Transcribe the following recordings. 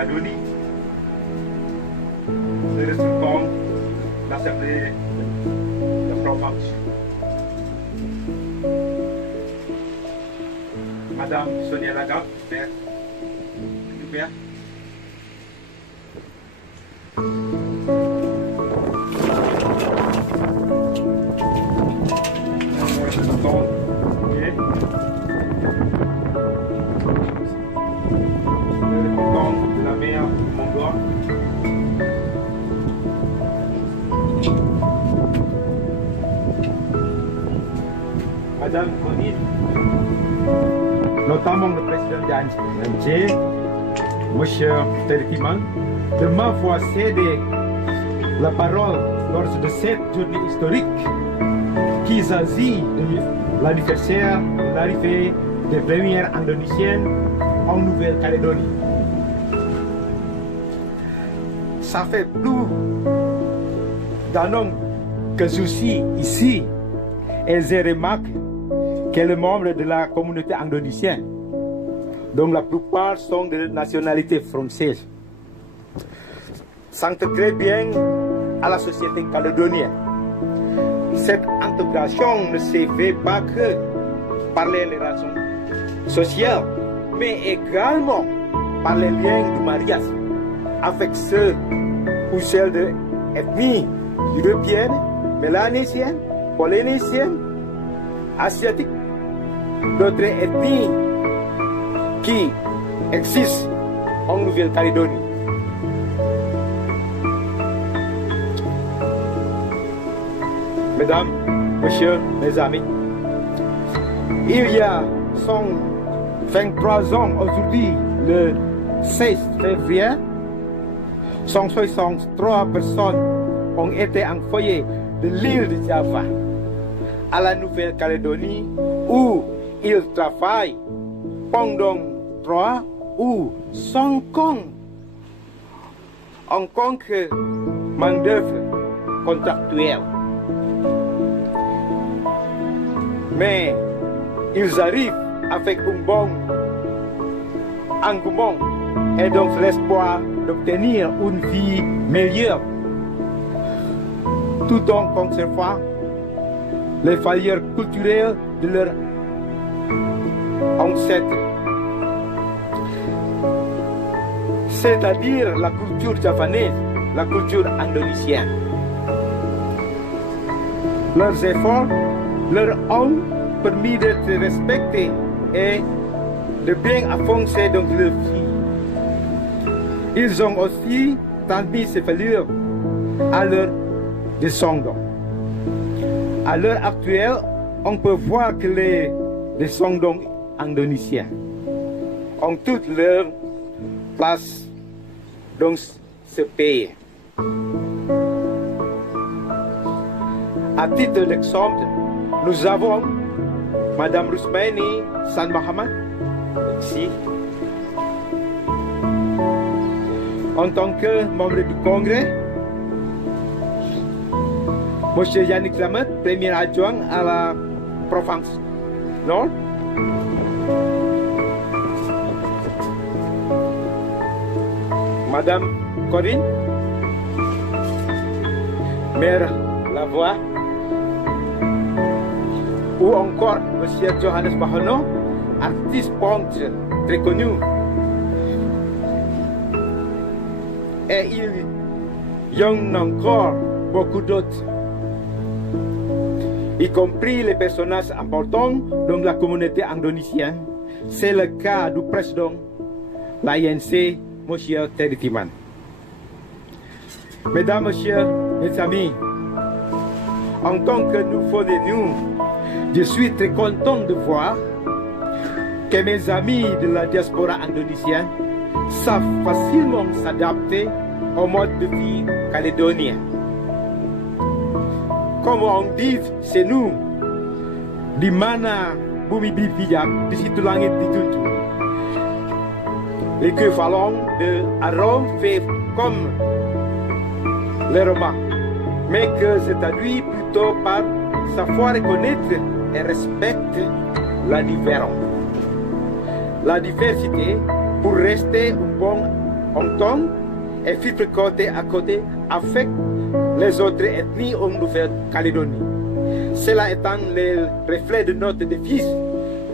Nouvelle-Calédonie, le résultant de l'Assemblée de province. Madame Sonia Lagarde, maire du maire. Madame Connie, notamment le président d'ANG, Monsieur Terriman, de m'avoir cédé la parole lors de cette journée historique qui s'agit de l'anniversaire de l'arrivée des premières Indonésiennes en Nouvelle-Calédonie. Ça fait plus d'un an que je suis ici et j'ai remarqué que les membres de la communauté indonésienne, dont la plupart sont de nationalité française, s'intègrent très bien à la société calédonienne. Cette intégration ne se fait pas que par les relations sociales, mais également par les liens du mariage avec ceux ou celles de l'ethnie européenne, mélanésienne, polynésienne, asiatique, d'autres ethnies qui existent en Nouvelle-Calédonie. Mesdames, Messieurs, mes amis, il y a 123 ans aujourd'hui, le 16 février, 163 personnes ont été envoyées de l'île de Java à la Nouvelle-Calédonie où ils travaillent pendant 3 ou 5 ans en tant que main-d'œuvre contractuelle. Mais ils arrivent avec un bon engouement et donc l'espoir d'obtenir une vie meilleure, tout en conservant les valeurs culturelles de leurs ancêtres, c'est-à-dire la culture javanaise, la culture indonésienne. Leurs efforts leur ont permis d'être respectés et de bien avancer dans leur vie. Ils ont aussi transmis ces valeurs à leurs descendants. À l'heure actuelle, on peut voir que les descendants indonésiens ont toute leur place dans ce pays. À titre d'exemple, nous avons Madame Rusmaini San Mahaman, ici, en tant que membre du Congrès. Monsieur Yannick Lamet, premier adjoint à la province Nord. Madame Corinne, maire Lavoie. Ou encore Monsieur Johannes Bahono, artiste peintre très connu. Et il y en a encore beaucoup d'autres, y compris les personnages importants dans la communauté indonésienne. C'est le cas du président de l'ANC, M. Terriman. Mesdames, Messieurs, mes amis, en tant que nouveau venu, je suis très content de voir que mes amis de la diaspora indonésienne savent facilement s'adapter au mode de vie calédonien. Comme on dit chez nous, di mana bumi bijak, di situ langit dituju. L'équivalent de Aaron fait comme les Romains, mais que se traduit plutôt par savoir reconnaître et respecter la différence. La diversité pour rester un bon entendre et vivre côté à côté avec les autres ethnies en Nouvelle-Calédonie. Cela étant le reflet de notre devise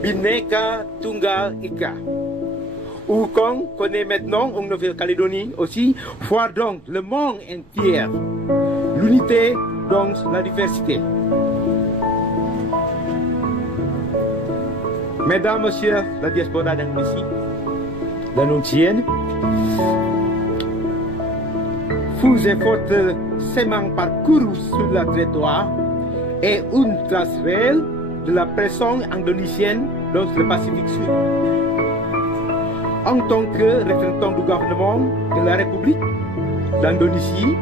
Bineka Tunggal Ika, ou qu'on connaît maintenant en Nouvelle-Calédonie aussi, voir donc le monde entier, l'unité dans la diversité. Mesdames, Messieurs, la diaspora d'Indonésie, l'Annoncienne, vous et votre sémant parcours sur la trottoir est une trace réelle de la pression indonésienne dans le Pacifique Sud. En tant que représentant du gouvernement de la République d'Indonésie,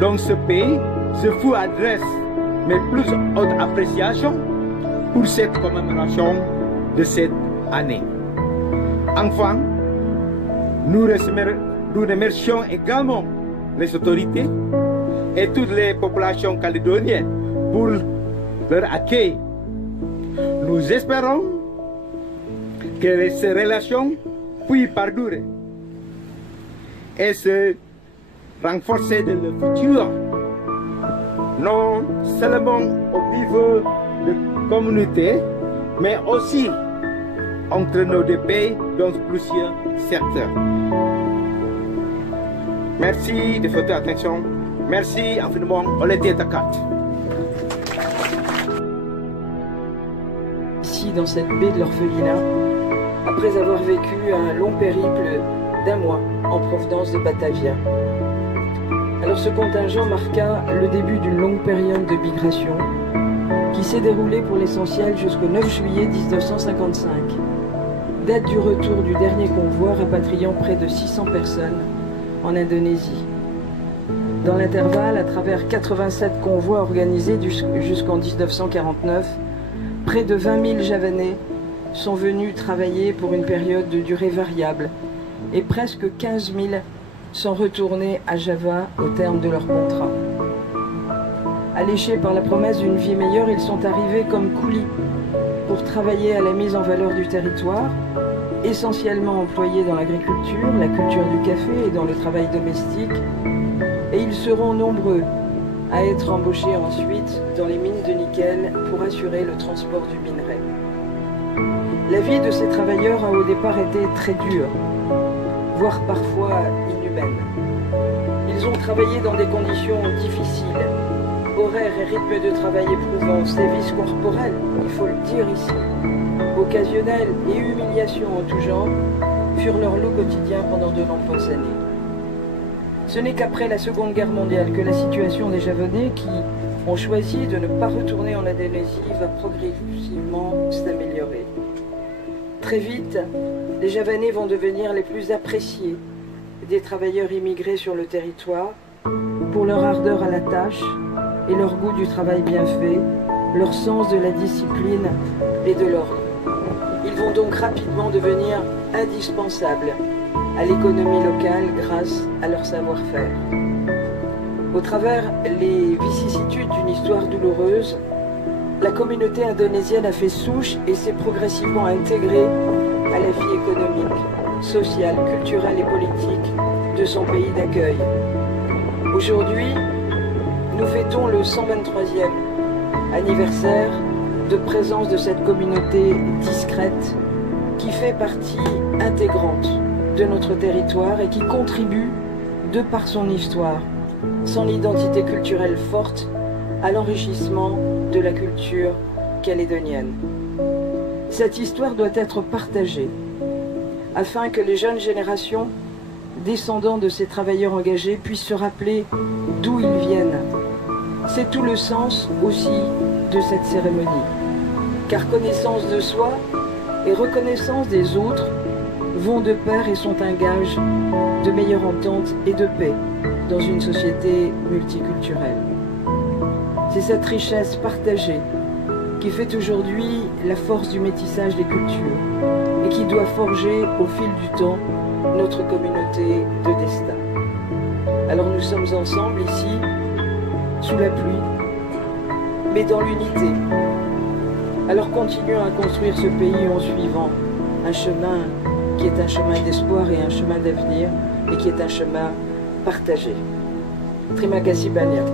dans ce pays, je vous adresse mes plus hautes appréciations pour cette commémoration de cette année. Enfin, nous remercions également les autorités et toutes les populations calédoniennes pour leur accueil. Nous espérons que ces relations puissent perdurer et se renforcer dans le futur, non seulement au niveau de la communauté, mais aussi entre nos deux pays dans plusieurs secteurs. Merci de votre attention. Merci infiniment. Olete Takat. Ici, dans cette baie de l'orphelinat, après avoir vécu un long périple d'1 mois en provenance de Batavia. Alors ce contingent marqua le début d'une longue période de migration qui s'est déroulée pour l'essentiel jusqu'au 9 juillet 1955, date du retour du dernier convoi rapatriant près de 600 personnes en Indonésie. Dans l'intervalle, à travers 87 convois organisés jusqu'en 1949, près de 20 000 Javanais sont venus travailler pour une période de durée variable et presque 15 000 sont retournés à Java au terme de leur contrat. Alléchés par la promesse d'une vie meilleure, ils sont arrivés comme coulis pour travailler à la mise en valeur du territoire, essentiellement employés dans l'agriculture, la culture du café et dans le travail domestique, et ils seront nombreux à être embauchés ensuite dans les mines de nickel pour assurer le transport du minerai. La vie de ces travailleurs a au départ été très dure, voire parfois inhumaine. Ils ont travaillé dans des conditions difficiles, horaires et rythmes de travail éprouvants, sévices corporels, il faut le dire ici, occasionnels et humiliations en tout genre furent leur lot quotidien pendant de nombreuses années. Ce n'est qu'après la Seconde Guerre mondiale que la situation des Javanais qui ont choisi de ne pas retourner en Indonésie va progressivement s'améliorer. Très vite, les Javanais vont devenir les plus appréciés des travailleurs immigrés sur le territoire pour leur ardeur à la tâche et leur goût du travail bien fait, leur sens de la discipline et de l'ordre. Ils vont donc rapidement devenir indispensables à l'économie locale grâce à leur savoir-faire. Au travers les vicissitudes d'une histoire douloureuse, la communauté indonésienne a fait souche et s'est progressivement intégrée à la vie économique, sociale, culturelle et politique de son pays d'accueil. Aujourd'hui, nous fêtons le 123e anniversaire de présence de cette communauté discrète qui fait partie intégrante de notre territoire et qui contribue, de par son histoire, son identité culturelle forte, à l'enrichissement de la culture calédonienne. Cette histoire doit être partagée afin que les jeunes générations, descendants de ces travailleurs engagés, puissent se rappeler d'où ils viennent. C'est tout le sens aussi de cette cérémonie. Car connaissance de soi et reconnaissance des autres vont de pair et sont un gage de meilleure entente et de paix dans une société multiculturelle. C'est cette richesse partagée qui fait aujourd'hui la force du métissage des cultures et qui doit forger au fil du temps notre communauté de destin. Alors nous sommes ensemble ici, sous la pluie, mais dans l'unité. Alors continuons à construire ce pays en suivant un chemin qui est un chemin d'espoir et un chemin d'avenir, et qui est un chemin partagé. Terima kasih banyak.